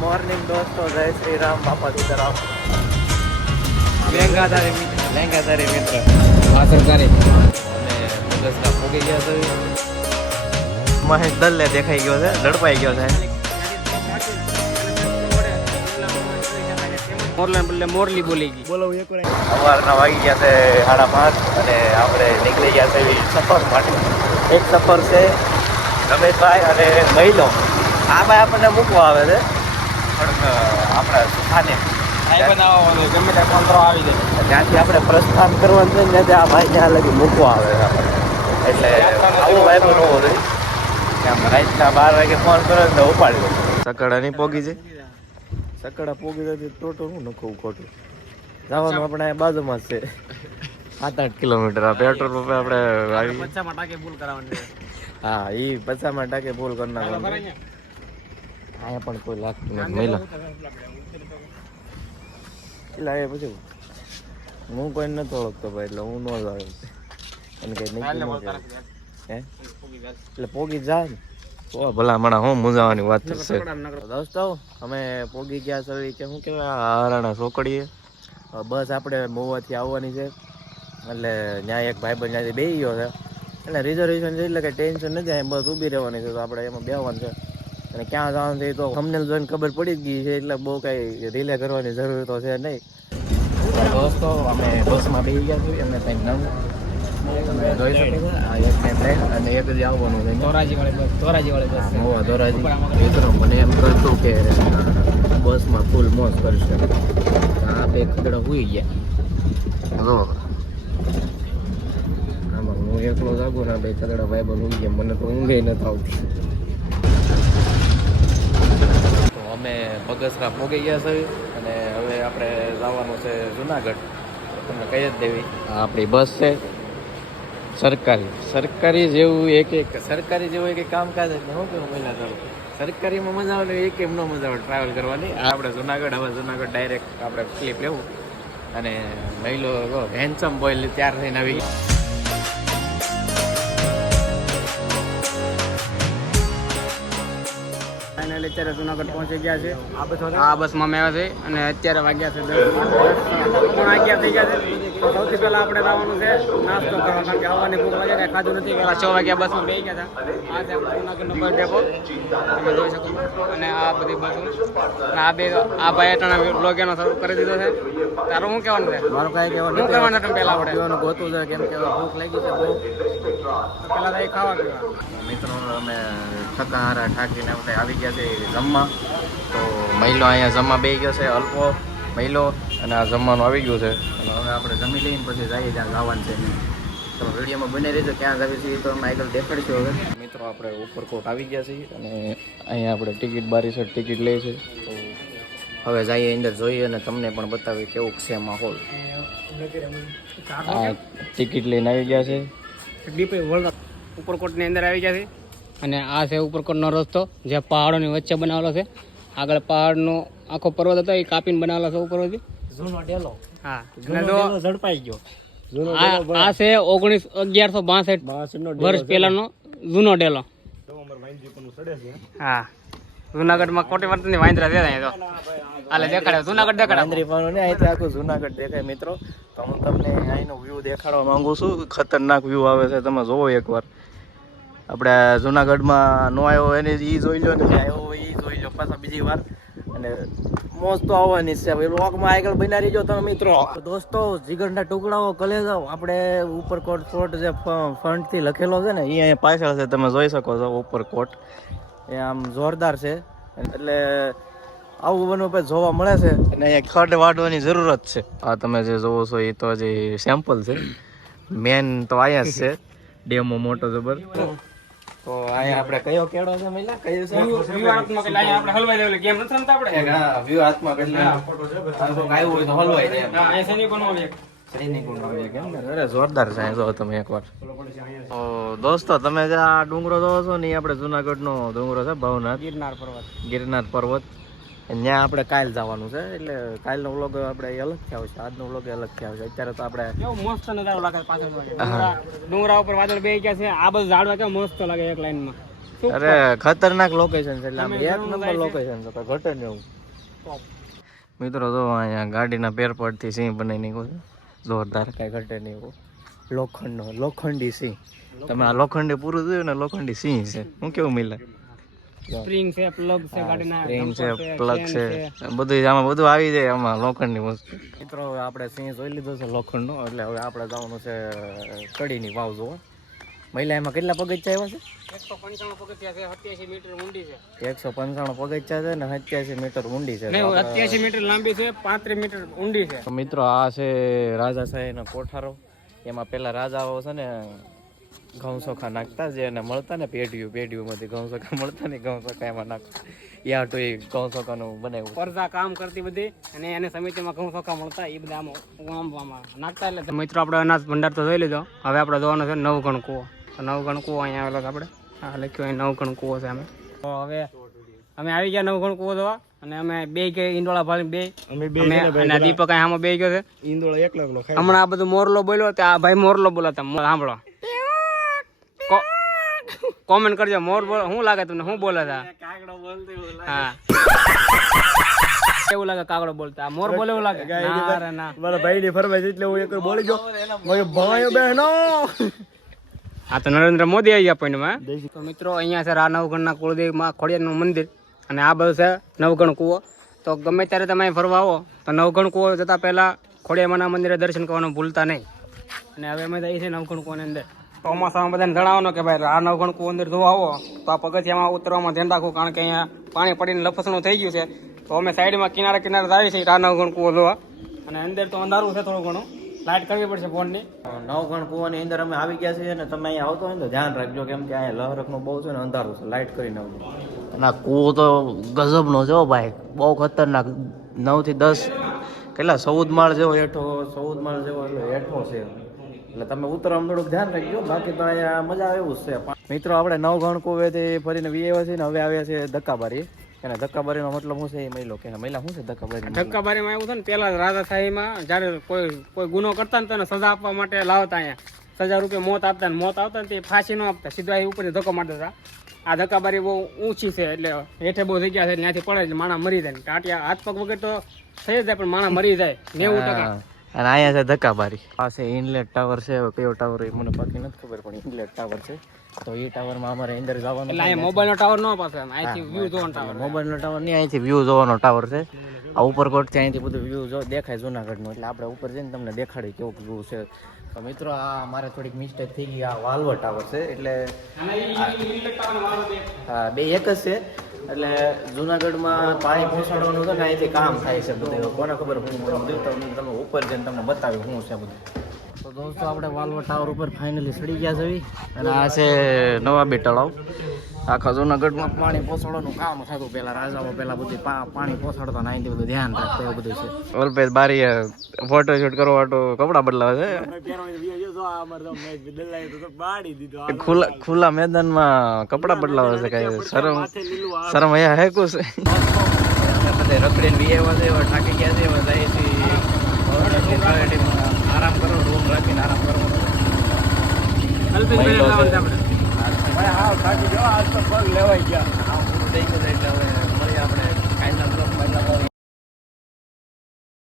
Morning દોસ્તો, જય શ્રી રામ, બાપા સીતારામ. લેંગાધારી મિત્ર વાસણકારી અને મુગસના પોગી ગયા છે. મહેશ દલ્લે દેખાઈ ગયો છે, લડપાઈ ગયો છે. મોરલી બોલી ગઈ. સવારના વાગી ગયા છે 5:30 અને આપણે નીકળી ગયા છે સફર માટે. એક સફર છે રમેશભાઈ અને મહિલો. આ ભાઈ આપણને મૂકવા આવે છે પણ આપણે સુખાને ગમે ત્યાં કોન્ટ્રો આવી જાય. ત્યાંથી આપણે પ્રસ્થાન કરવાનું છે ને, ત્યાં આ ભાઈ ત્યાં લગી મૂકવા આવે છે આપણે. એટલે આવું ભાઈ પણ હોવો જોઈએ કે આમ રાતના 12 વાગે ફોન કરો ને ઉપાડી દો. સકડા નહીં પોગી છે, સકડા પોગી જાય ટોટો શું નખવું ખોટું. જવાનું આપણે બાજુમાં જ છે 7-8 કિલોમીટર. આ પેટ્રોલ પંપે આપણે આવી પચામાં ટાંકી ફૂલ કરાવવાની. હા, એ 50માં ટાંકે ફૂલ કરી નાખવાનું. અહીંયા પણ કોઈ લાગતું નથી. મહિલા એટલે એ પછી હું કોઈ નથી ઓળખતો ભાઈ, એટલે હું ન જ આવ્યો અને કઈ નહીં હે એટલે પોગી જાય ને તો ભલા મણા હું મુજાવાની વાત છે. દોસ્તો, અમે પોગી ગયા છે કે શું કહેવાય હરાણા ચોકડીએ. બસ આપણે મોવાથી આવવાની છે એટલે ત્યાં એક ભાઈ બંધ ત્યાંથી બેસી ગયો છે. એટલે રિઝર્વેશન છે એટલે કે ટેન્શન નથી, અહીં બસ ઊભી રહેવાની છે તો આપણે એમાં બેસવાનું છે. અને ક્યાં જવાનું છે તો થંબનેલ જોઈને ખબર પડી જ ગઈ છે, એટલે બહુ કાંઈ રિલે કરવાની જરૂર તો છે નહીં. દોસ્તો, અમે બસમાં બેસી ગયા છીએ. અમે કંઈક નવું તમે જોઈ શકો છો. આ એક ટાઈમ અને એક જ આવવાનું છે. ધોરાજી વાળી બસ. મોવા ધોરાજી. મિત્રો મને એમ કરતું કે બસમાં ફૂલ મોજ કરશે. આ બે ખગડા સુઈ ગયા. જો આમાં હું એકલો જાગું ને બે ખગડા ભાઈ બંધ સુઈ ગયા. મને તો ઊંઘે નથી આવતી. તો અમે બગસરા પોગી ગયા છે અને હવે આપણે જવાનું છે જુનાગઢ. તમને કહી જ દેવી આ આપણી બસ છે સરકારી જેવું સરકારી જેવું એક કામકાજ જ શું કેવું મહિલા ચાલુ. સરકારીમાં મજા આવે એક એમ ન મજા આવે ટ્રાવેલ કરવાની. આપણે જુનાગઢ, હવે જુનાગઢ ડાયરેક્ટ આપણે ક્લિપ લેવું અને મહિલો હેન્ડસમ બોય તૈયાર થઈને આવી. અત્યારે જુનાગઢ પહોંચી ગયા છે. આ બસમાં અમે આવ્યા છે અને અત્યારે વાગ્યા છે 10 થઈ ગયા છે. તો સૌથી પહેલા આપણે જવાનું છે નાસ્તો કરવા, કારણ કે હવાની ભૂખ લાગે, કાંઈ ખાધું નથી. પહેલા 6 વાગ્યા બસમાં બેસી ગયા હતા. આ છે જુનાગઢનો બસ ડેપો, તમે જોઈ શકો. અને આ બધી બસો અને આ ભાઈ અટાણા બ્લોગ એનો શરૂ કરી દીધો છે. તારું શું કહેવાનું છે? મારું કાંઈ કહેવાનું શું કરવાનું છે પહેલા આપણે? પીવાનું ગોતું છે, કેમ કે ભૂખ લાગી છે બહુ. પહેલા તો એ ખાવા પીવા. મિત્રો અમે થકાહારા ઠાકીને આપણે આવી ગયા છે જમવા. તો મહિલો અહીંયા જમવા બેસી ગયો છે, અલ્પો મહિલો, અને આ જમવાનું આવી ગયું છે. અને હવે આપણે જમી લઈને પછી જઈએ જ્યાં જવાનું છે. તો વિડીયોમાં બને રહેજો, ક્યાં જાવી છીએ તો અમે આગળ દેખાડીશું. હવે મિત્રો આપણે ઉપરકોટ આવી ગયા છીએ અને અહીંયા આપણે ટિકિટ બારી છે, ટિકિટ લે છે. તો હવે જઈએ અંદર જોઈએ અને તમને પણ બતાવીએ કેવું છે માહોલ. આ ટિકિટ લઈને આવી ગયા છે. ઉપરકોટની અંદર આવી ગયા છે અને આ છે ઉપરકોટનો રસ્તો જે પહાડોની વચ્ચે બનાવેલો છે. આગળ પહાડનો આખો પર્વત હતો, એ કાપીને બનાવેલો છે ઉપરથી. જૂનો ડેલો. હા, ઝડપાઈ ગયો. આ છે 1162 વર્ષ પહેલાનો જૂનો ડેલો. હા, જુનાગઢમાં કોટી વર્ષની વાંદરા છે તો હાલે દેખાડે. જુનાગઢ દેખાડે. વાંદરી પણ ને અહીંથી આખું જુનાગઢ દેખાય. મિત્રો, તો હું તમને અહીંનો વ્યૂ દેખાડવા માંગુ છું. ખતરનાક વ્યૂ આવે છે, તમે જોવો એકવાર. આપણે જુનાગઢમાં નો આવ્યો એને એ જોઈ લો ને, જે આવ્યો એ જોઈ લો પાછા બીજી વાર. અને મોજ તો આવવાની છે. વ્લોગમાં આગળ બના રહીજો તમે મિત્રો. દોસ્તો, જીગરના ટુકડાઓ કલેજાઓ આપણે ઉપરકોટ ફોર્ટ જે ફ્રન્ટથી લખેલો છે ને, એ અહીંયા પાછળ છે, તમે જોઈ શકો છો. ઉપરકોટ એ આમ જોરદાર છે. એટલે આવું બનવું પછી જોવા મળે છે. અને અહીંયા ખડ વાળવાની જરૂરત છે. આ તમે જે જોવો છો એ તો હજી સેમ્પલ છે. મેન તો અહીંયા જ છે, ડેમો મોટો જબર. તો અહીંયા આપણે કયો કેળો છે મહિલા? કયો છે? વ્યૂ હાથમાં કે લાય આપણે હલવાઈ દેવું. ગેમ નથી રમતા આપણે. હા, વ્યૂ હાથમાં એટલે આવ્યું હોય તો હલવાઈ જાય. હા, અહીં સૈનિકોનો આવે. સૈનિકોનો આવે કેમ ને? અરે જોરદાર છે. જો તમે એકવાર. તો દોસ્તો, તમે જે આ ડુંગરો જોવો છો ને, એ આપણે જુનાગઢનો ડુંગરો છે, ભવનાથ ગિરનાર પર્વત. ત્યાં આપણે કાલ જવાનું છે. એટલે કાલનો વ્લોગ આપણે અલગ થી આવશે, આજનો વ્લોગ અલગ થી આવશે. અત્યારે તો આપણે કેવો મસ્ત નજારો લાગે પાછળ ડુંગરા ઉપર વાદળ બેસી ગયા છે. આ બધું ઝાડવા કેવો મસ્ત લાગે એક લાઈનમાં. અરે ખતરનાક લોકેશન છે એટલે આમ એક નંબર લોકેશન છે કોઈ ઘટે નહીં એવું. મિત્રો જો અહીંયા ગાડીના પેરપટથી સિંહ બનાવી નાખ્યો છે જોરદાર, કાંઈ ઘટે નહીં એવું. લોખંડી સિંહ. તમે આ લોખંડી પૂરું જોયું ને, લોખંડી સિંહ છે. હું કેવું મિલે સ્પ્રિંગ છે, પ્લગ છે, ગાડીના સ્પ્રિંગ છે, પ્લગ છે, બધું આમાં બધું આવી જાય આમાં લોખંડની વસ્તુ. મિત્રો હવે આપણે સિંહ જોઈ લીધો છે લોખંડનો, એટલે હવે આપણે જવાનું છે કડીની વાવ જોવા. મહિલા એમાં કેટલા પગથિયા આવ્યા છે? 195 પગથિયા છે, 87 મીટર ઊંડી છે. 195 પગથિયા છે ને 87 મીટર ઊંડી છે. 87 મીટર લાંબી છે, 35 મીટર ઊંડી છે. તો મિત્રો આ છે રાજાશાહીનો કોઠારો. એમાં પેલા રાજાઓ છે ને ઘઉં ચોખા નાખતા, જે એને મળતા ને પેઢીઓમાંથી ઘઉં ચોખા મળતા ને ઘઉં ચોખા એમાં નાખતા. યા તો એ ઘઉં ચોખાનું બનાવ્યું. પરજા કામ કરતી બધી અને એને સમિતિમાં ઘઉં ચોખા મળતા એ બધા આમાં નાખતા. એટલે મિત્રો આપણે અનાજ ભંડાર તો જોઈ લીધો. હવે આપણે જોવાનો છે નવગણ કૂવો. તો નવગણ કૂવો અહીંયા આવેલો છે. આપણે આ લખ્યું અહીં નવગણ કૂવો છે. અમે તો હવે અમે આવી ગયા નવગણ કૂવો જોવા, અને અમે બે ગયા ઈંડોળા ભાઈ અને દીપક આમાં બે ગયો છે. ઈંદોળો એકલો હમણાં આ બધું મોરલો બોલ્યો તો આ ભાઈ મોરલો બોલાતા સાંભળો. કોમેન્ટ કરજો મોર બોલ શું લાગે તમને, શું બોલે છે? હા એવું લાગે કાગડો બોલતા, મોર બોલે એવું લાગે. ના મારા ભાઈ ની ફરમાઈશ એટલે હું એક બોલી ગયો ભાઈઓ બહેનો. આ તો નરેન્દ્ર મોદી આવી ગયા પોઈન્ટમાં. તો મિત્રો અહીંયા છે રા નવગણના કુળદેવીમાં ખોડિયારનું મંદિર, અને આ બધું છે નવગણ કૂવો. તો ગમે ત્યારે તમે અહીં ફરવા આવો તો નવગણ કૂવો જતાં પહેલાં ખોડિયામાના મંદિરે દર્શન કરવાનું ભૂલતા નહીં. અને હવે અમે જઈએ છીએ નવગણ કૂવાની અંદર. ચોમાસામાં બધાને જણાવવાનું કે ભાઈ આ નવગણ કૂવો અંદર જોવા આવો તો આ પગથિયામાં ઉતરવામાં ધ્યાન રાખવું, કારણ કે અહીંયા પાણી પડીને લપસણું થઈ ગયું છે. તો અમે સાઈડમાં કિનારે આવીએ છીએ આ નવગણ કૂવો જોવા. અને અંદર તો અંધારું છે, થોડું ઘણું લાઇટ કરવી પડશે ફોનની. નવગણ કૂવાની અંદર અમે આવી ગયા છીએ, અને તમે અહીંયા આવતો હોય તો ધ્યાન રાખજો, કેમ કે અહીંયા લહરકનું બહુ છે ને અંધારું છે, લાઇટ કરી નાખજો. અને આ કૂવો તો ગજબનો છે ભાઈ, બહુ ખતરનાક. 9 થી 10 કેટલા 14 માળ જેવો હેઠો, 14 માળ જેવો એટલે હેઠો છે. એટલે તમે ઉતરવામાં થોડુંક ધ્યાન રાખજો, બાકી તો અહીંયા મજા આવે એવું છે. મિત્રો આપણે નવગણ કૂવેથી ફરીને વી આવ્યા છીએ ને હવે આવ્યા છે ધક્કાબારી. અને ધક્કાબારીનો મતલબ શું છે એ મહિલો કે મહિલા શું છે ધક્કાબારી? ધક્કાબારીમાં એવું છે ને, પેલા રાજાશાહીમાં જયારે કોઈ ગુનો કરતા ને તેને સજા આપવા માટે લાવતા, અહીંયા સજા રૂપે મોત આપતા ને મોત આવતા ને તે ફાંસી ન આપતા, સીધા ઉપર ધક્કો મારતા હતા. આ ધક્કાબારી બહુ ઊંચી છે, એટલે હેઠે બહુ જગ્યા છે, ત્યાંથી પડે એટલે માણસ મરી જાય. ટાટિયા હાથ પગ વગર તો થઈ જાય પણ માણસ મરી જાય 90%. અને અહીંયા છે ધક્કાબારી. આ છે ઇનલેટ ટાવર છે. હવે કયો ટાવર એ મને બાકી નથી ખબર, પણ ઇનલેટ ટાવર છે. તો એ ટાવરમાં અમારે અંદર જવાનું. એટલે અહીંયા મોબાઈલનો ટાવર ન પાસે, અહીંથી વ્યૂ જોવાનો ટાવર. મોબાઈલનો ટાવર નહીં, અહીંથી વ્યૂ જોવાનો ટાવર છે. આ ઉપરકોટથી અહીંથી બધું વ્યૂ દેખાય જુનાગઢનું, એટલે આપણે ઉપર જઈને તમને દેખાડી કેવું વ્યૂ છે. તો મિત્રો આ મારે થોડીક મિસ્ટેક થઈ ગઈ. આ વાલ્વ ટાવર છે, એટલે હા બે એક જ છે. એટલે જુનાગઢમાં પાણી પહોંચાડવાનું છે ને અહીંથી કામ થાય છે બધું. કોને ખબર હું તમે ઉપર જઈને તમને બતાવ્યું શું છે બધું. તો દોસ્તો આપણે વાલ્વ ટાવર ઉપર ફાઇનલી ચડી ગયા છે. અને આ છે નવાબી તળાવ. આખા જુનાગઢમાં પાણી પહોંચાડવાનું કામ થતું. પેલા રાજાઓ પેલા બધી પાણી પહોંચાડતા ને અહીંથી બધું ધ્યાન રાખતા એવું બધું છે. અલ્પેશ બારી ફોટો શૂટ કરવા માટે કપડા બદલાવે છે. ખુલ્લા મેદાનમાં કપડા બદલાવે છે. કઈ શરમ અહીંયા હે કુછ બધે રખડીને વી આવ્યા છે, થાકી ગયા છે. આરામ કરો, રૂમ રાખીને આરામ કરો. હા થાકી જાઓ, આજ તો પગ લેવાઈ ગયા. થઈ ગયું એટલે હવે